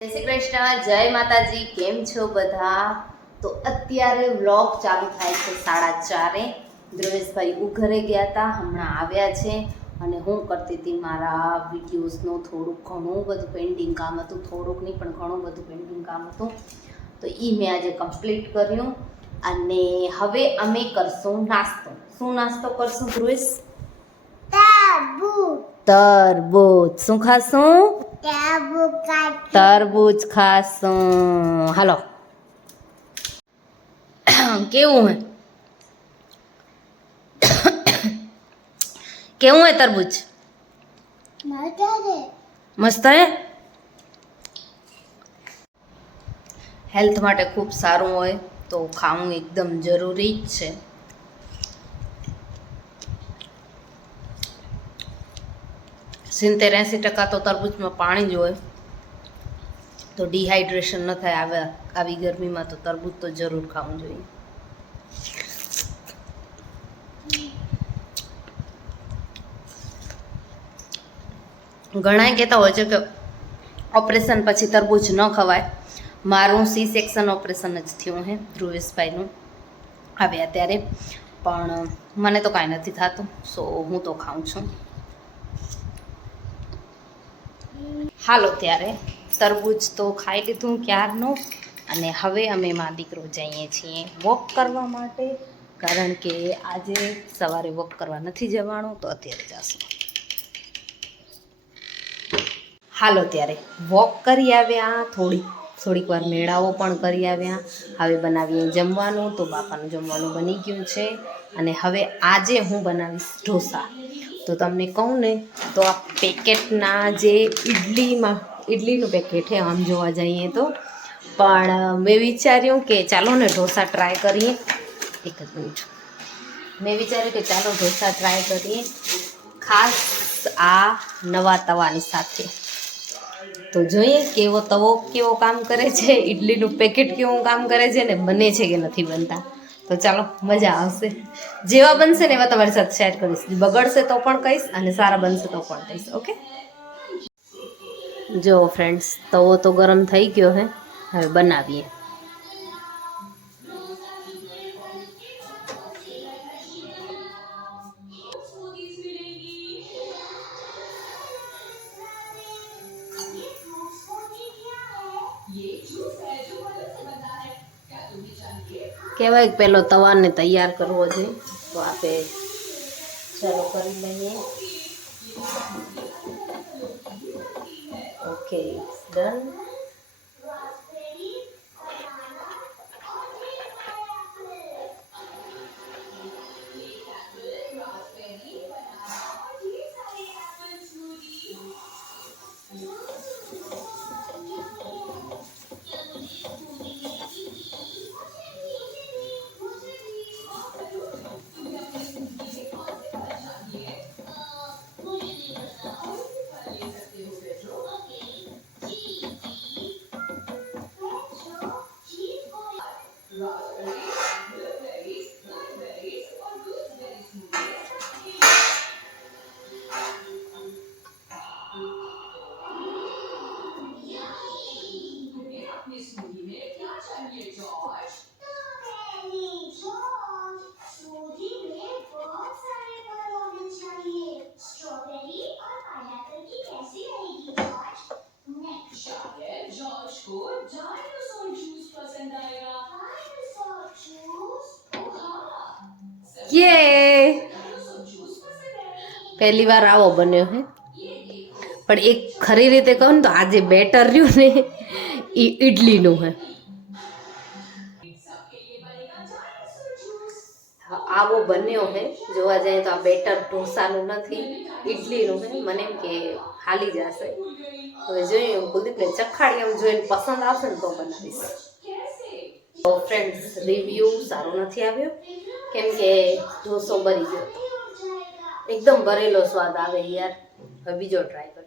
જય શ્રી કૃષ્ણ, જય માતાજી. કેમ છો બધા? તો અત્યારે વ્લોગ ચાલુ થાય છે 4:30. ધ્રુવેશભાઈ ઘરે ગયા હતા, હમણાં આવ્યા છે અને હું કરતી હતી મારા વિડીયોઝનું ઘણું બધું પેન્ડિંગ કામ હતું. થોડુંક નહીં પણ ઘણું બધું પેન્ડિંગ કામ હતું, તો એ મેં આજે કમ્પ્લીટ કર્યું. અને હવે અમે કરશું નાસ્તો. શું નાસ્તો કરશું ધ્રુવેશ? તરબૂચ. શું ખાશું? તરબૂચ ખાશું. હાલો. કેવું હે? કેવું હે તરબૂચ? મસ્ત હે. હેલ્થ માટે ખૂબ સારું હોય તો ખાવું એકદમ જરૂરી જ છે. 70-80% તો તરબૂચમાં પાણી જ હોય, તો ડિહાઈડ્રેશન ન થાય. આવી ગરમીમાં તો તરબૂચ તો જરૂર ખાવું જોઈએ. ઘણા કહેતા હોય છે કે ઓપરેશન પછી તરબૂચ ન ખવાય. મારું C-સેક્શન ઓપરેશન જ થયું હે ધ્રુવેશભાઈનું આવ્યા ત્યારે, પણ મને તો કાંઈ નથી થતું, સો હું તો ખાઉં છું. હાલો ત્યારે તરબૂચ તો ખાઈ લીધું ક્યારનું, અને હવે અમે મા દીકરો જઈએ છીએ વોક કરવા માટે, કારણ કે આજે સવારે વોક કરવા નથી જવાનું, તો અત્યારે જશું. હાલો ત્યારે વોક કરી આવ્યા, થોડીક વાર મેળાઓ પણ કરી આવ્યા. હવે બનાવીએ જમવાનું. તો બાપાનું જમવાનું બની ગયું છે, અને હવે આજે હું બનાવીશ ઢોસા. તો તમને કહું ને તો આ પેકેટના જે ઇડલીનું પેકેટ છે આમ જોવા જઈએ તો, પણ મેં વિચાર્યું કે ચાલો ને ઢોસા ટ્રાય કરીએ. એક જ મિનિટ. મેં વિચાર્યું કે ચાલો ઢોસા ટ્રાય કરીએ, ખાસ આ નવા તવાની સાથે. તો જોઈએ કેવો તવો કેવો કામ કરે છે, ઇડલીનું પેકેટ કેવું કામ કરે છે, ને બને છે કે નથી બનતા. તો ચાલો મજા આવશે. જેવા બનશે ને એવા તમારી સાથે શેર કરીશ. બગડશે તો પણ કહીશ, અને સારા બનશે તો પણ કહીશ. ઓકે. જો ફ્રેન્ડ્સ, તવો તો ગરમ થઈ ગયો હે, હવે બનાવીએ. કહેવાય પેલો તવાને તૈયાર કરવો જોઈએ, તો આપણે ચાલો કરી લઈએ. Okay, done. યે! પહેલી વાર આવો બન્યો હે. પણ એક ખરી રીતે કહું ને તો આજે બેટર રહ્યું ને એ ઇડલીનું હે. આવો બન્યો હે. જોવા જઈએ તો આ બેટર ઢોસાનું નથી, ઇડલીનું હે. મને એમ કે હાલી જશે. હવે જોઈએ, હું કુલદીપને ચખાડી એમ જોઈને પસંદ આવશે ને તો બનાવીશ. તો ફ્રેન્ડ્સ, રિવ્યૂ સારો નથી આવ્યો, કેમ કે ઢોસો બરી ગયો હતો. એકદમ ભરેલો સ્વાદ આવે યાર. હવે બીજો ટ્રાય કર્યો.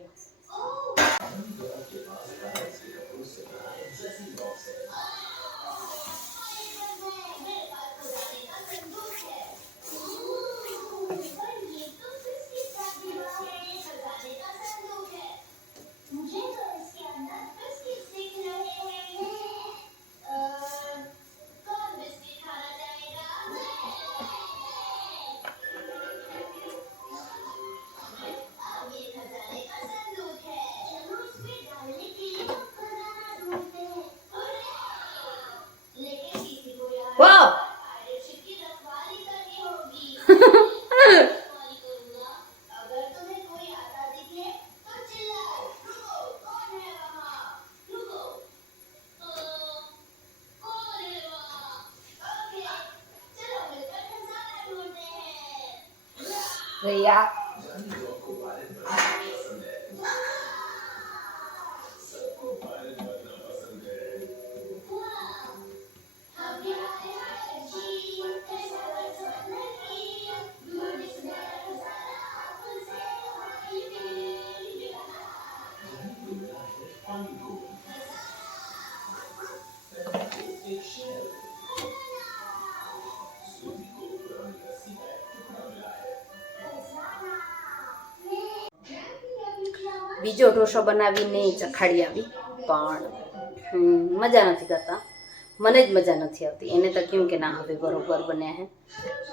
રહ્યા. બીજો ઢોસો બનાવીને ચખાડી આવી પણ મજા નથી કરતા. મને જ મજા નથી આવતી. એને તો કહ્યું કે ના હવે બરોબર બન્યા હે,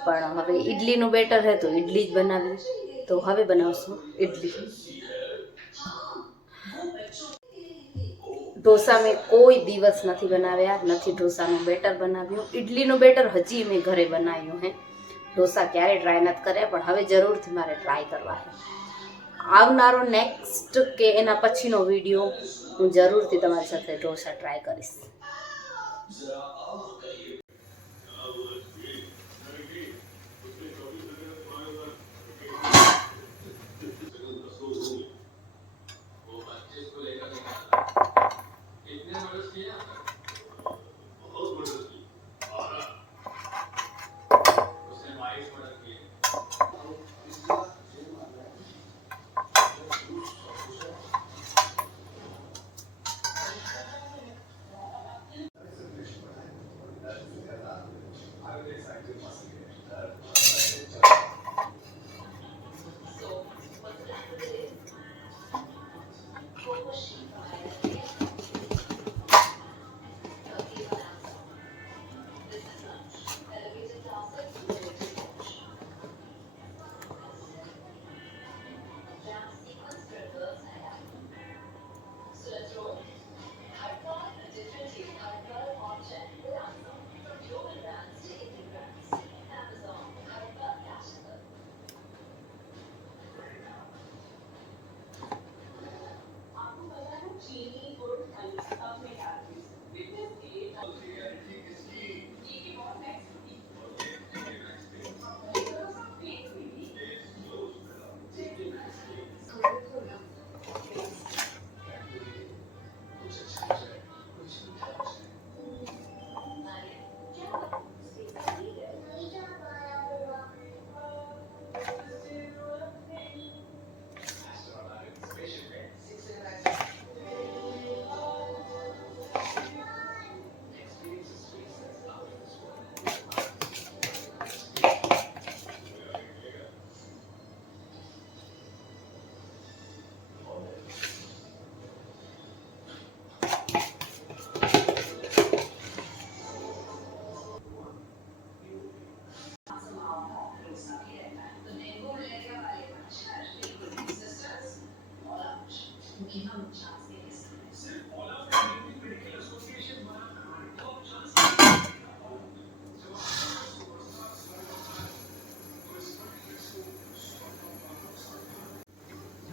પણ હવે ઈડલીનું બેટર હે તો ઈડલી જ બનાવી. તો હવે બનાવશું ઈડલી. ઢોસા મેં કોઈ દિવસ નથી બનાવ્યા, નથી ઢોસાનું બેટર બનાવ્યું. ઈડલીનું બેટર હજી મેં ઘરે બનાવ્યું હે. ઢોસા ક્યારેય ટ્રાય નથી કર્યા, પણ હવે જરૂરથી મારે ટ્રાય કરવા છે. આવનારો નેક્સ્ટ કે એના પછીનો વિડીયો હું જરૂરથી તમારી સાથે ઢોસા ટ્રાય કરીશ.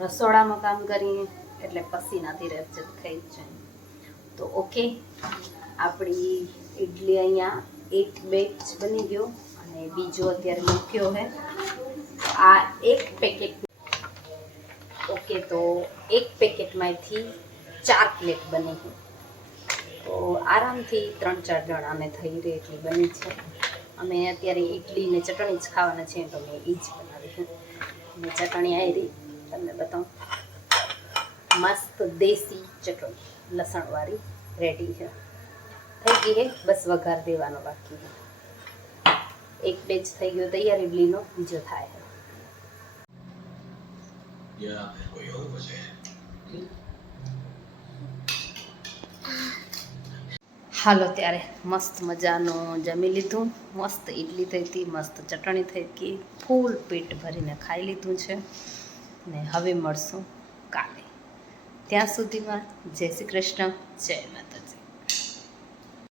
રસોડામાં કામ કરીએ એટલે પસીનાથી રેપચેપ થઈ જાય. તો ઓકે, આપણી ઇડલી અહીંયા એક બેચ બની ગયો અને બીજો અત્યારે મૂક્યો છે. આ એક પેકેટ, ઓકે, તો એક પેકેટમાંથી 4 પ્લેટ બની છે. તો આરામથી 3-4 જણાને થઈ રહે એટલી બની છે. અમે અત્યારે ઇડલી ને ચટણી જ ખાવાના છે તો મેં એ જ બનાવી છે. અને ચટણી આવી રહી તમને બતાવું, મસ્ત દેશી ચટણી લસણવાળી રેડી છે. થઈ ગઈ છે, બસ વઘાર દેવાનો બાકી છે. એક બેચ થઈ ગયો તૈયાર ઇડલીનો, બીજો થાય છે. હાલો ત્યારે મસ્ત મજાનું જમી લીધું, મસ્ત ઇડલી થઈ હતી, મસ્ત ચટણી થઈ હતી, ફૂલ પેટ ભરીને ખાઈ લીધું છે. ને હવે મળશું કાલે. ત્યાં સુધીમાં જય શ્રી કૃષ્ણ, જય માતાજી.